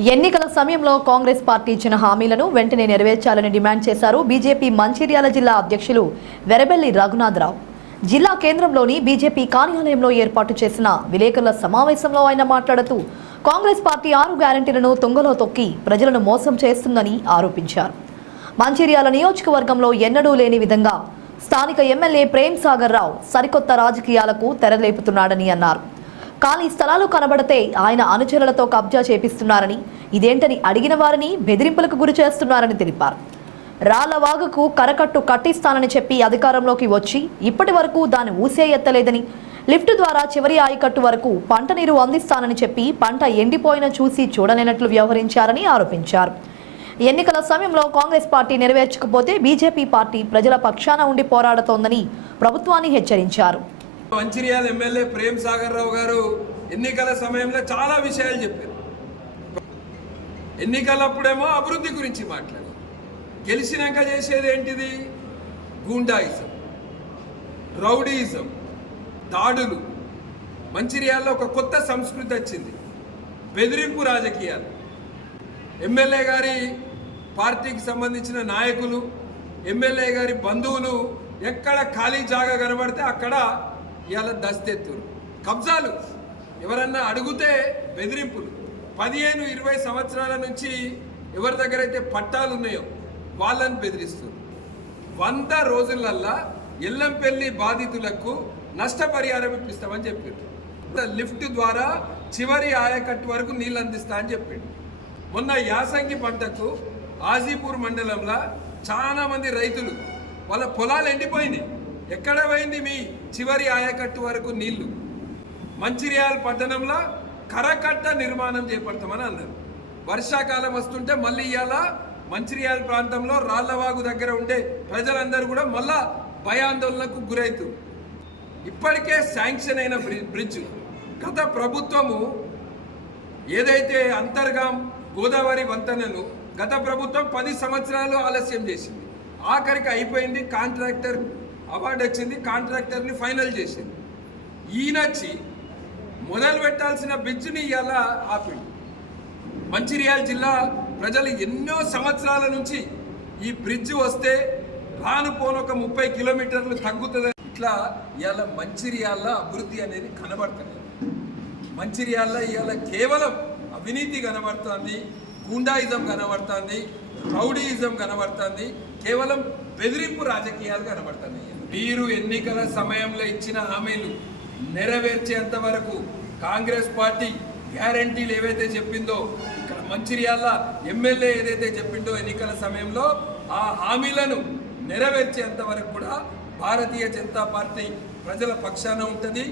ఎన్నికల సమయంలో కాంగ్రెస్ పార్టీ ఇచ్చిన హామీలను వెంటనే నెరవేర్చాలని డిమాండ్ చేశారు బీజేపీ మంచిర్యాల జిల్లా అధ్యక్షులు వెరబెల్లి రఘునాథరావు. జిల్లా కేంద్రంలోని బీజేపీ కార్యాలయంలో ఏర్పాటు చేసిన విలేకరుల సమావేశంలో ఆయన మాట్లాడుతూ కాంగ్రెస్ పార్టీ 6 గ్యారెంటీలను తుంగలో తొక్కి ప్రజలను మోసం చేస్తుందని ఆరోపించారు. మంచిర్యాల నియోజకవర్గంలో ఎన్నడూ లేని విధంగా స్థానిక ఎమ్మెల్యే ప్రేమ్ సాగర్ రావు సరికొత్త రాజకీయాలకు తెరలేపుతున్నాడని అన్నారు. ఖాళీ స్థలాలు కనబడితే ఆయన అనుచరులతో కబ్జా చేపిస్తున్నారని, ఇదేంటని అడిగిన వారిని బెదిరింపులకు గురి చేస్తున్నారని తెలిపారు. రాళ్లవాగుకు కరకట్టు కట్టిస్తానని చెప్పి అధికారంలోకి వచ్చి ఇప్పటి వరకు దాన్ని ఊసే ఎత్తలేదని, లిఫ్ట్ ద్వారా చివరి ఆయకట్టు వరకు పంట నీరు అందిస్తానని చెప్పి పంట ఎండిపోయిన చూసి చూడలేనట్లు వ్యవహరించారని ఆరోపించారు. ఎన్నికల సమయంలో కాంగ్రెస్ పార్టీ నెరవేర్చకపోతే బీజేపీ పార్టీ ప్రజల పక్షాన ఉండి పోరాడుతోందని ప్రభుత్వాన్ని హెచ్చరించారు. మంచిర్యాల ఎమ్మెల్యే ప్రేమ్ సాగర్ రావు గారు ఎన్నికల సమయంలో చాలా విషయాలు చెప్పారు. ఎన్నికలప్పుడేమో అభివృద్ధి గురించి మాట్లాడారు, గెలిచినాక చేసేది ఏంటిది? గూండాయిజం, రౌడీయిజం, దాడులు. మంచిర్యాలలో ఒక కొత్త సంస్కృతి వచ్చింది, బెదిరింపు రాజకీయాలు. ఎమ్మెల్యే గారి పార్టీకి సంబంధించిన నాయకులు, ఎమ్మెల్యే గారి బంధువులు ఎక్కడ ఖాళీ జాగా కనబడితే అక్కడ ఇవాళ దస్తెత్తులు, కబ్జాలు. ఎవరన్నా అడిగితే బెదిరింపులు. 15-20 సంవత్సరాల నుంచి ఎవరి దగ్గర అయితే పట్టాలు ఉన్నాయో వాళ్ళని బెదిరిస్తారు. 100 రోజులల్లా ఎల్లంపల్లి బాధితులకు నష్టపరిహారం ఇప్పిస్తామని చెప్పారు. లిఫ్ట్ ద్వారా చివరి ఆయకట్టు వరకు నీళ్ళు అందిస్తా అని చెప్పిండు. మొన్న యాసంగి పంటకు ఆజీపూర్ మండలంలో చాలా మంది రైతులు వాళ్ళ పొలాలు ఎండిపోయినాయి. ఎక్కడ పోయింది మీ చివరి ఆయకట్టు వరకు నీళ్లు? మంచిర్యాల పట్టణంలో కరకట్ట నిర్మాణం చేపడతామని అన్నారు. వర్షాకాలం వస్తుంటే మళ్ళీ ఇవాళ మంచిర్యాల ప్రాంతంలో రాళ్లవాగు దగ్గర ఉండే ప్రజలందరూ కూడా మళ్ళా భయాందోళనకు గురవుతారు. ఇప్పటికే శాంక్షన్ అయిన బ్రిడ్జ్ గత ప్రభుత్వము ఏదైతే అంతర్గాం గోదావరి వంతెనను గత ప్రభుత్వం 10 సంవత్సరాలు ఆలస్యం చేసింది. ఆఖరికి అయిపోయింది, కాంట్రాక్టర్ అవార్డు వచ్చింది, కాంట్రాక్టర్ని ఫైనల్ చేసింది. ఈయనొచ్చి మొదలు పెట్టాల్సిన బ్రిడ్జ్ని ఇవాళ ఆపిండు. మంచిర్యాల జిల్లా ప్రజలు ఎన్నో సంవత్సరాల నుంచి ఈ బ్రిడ్జ్ వస్తే రాను పోను ఒక 30 కిలోమీటర్లు తగ్గుతుంది. ఇట్లా ఇవాళ మంచిర్యాల అభివృద్ధి అనేది కనబడుతుంది. మంచిర్యాల ఇవాళ కేవలం అవినీతి కనబడుతుంది, గూండాయిజం కనబడుతుంది, రౌడీయిజం కనబడుతుంది, కేవలం బెదిరింపు రాజకీయాలు కనబడుతున్నాయి. మీరు ఎన్నికల సమయంలో ఇచ్చిన హామీలు నెరవేర్చేంత వరకు కాంగ్రెస్ పార్టీ గ్యారంటీలు ఏవైతే చెప్పిందో, ఇక్కడ మంచిర్యాల ఎమ్మెల్యే ఏదైతే చెప్పిండో ఎన్నికల సమయంలో ఆ హామీలను నెరవేర్చేంత వరకు కూడా భారతీయ జనతా పార్టీ ప్రజల పక్షాన ఉంటుంది.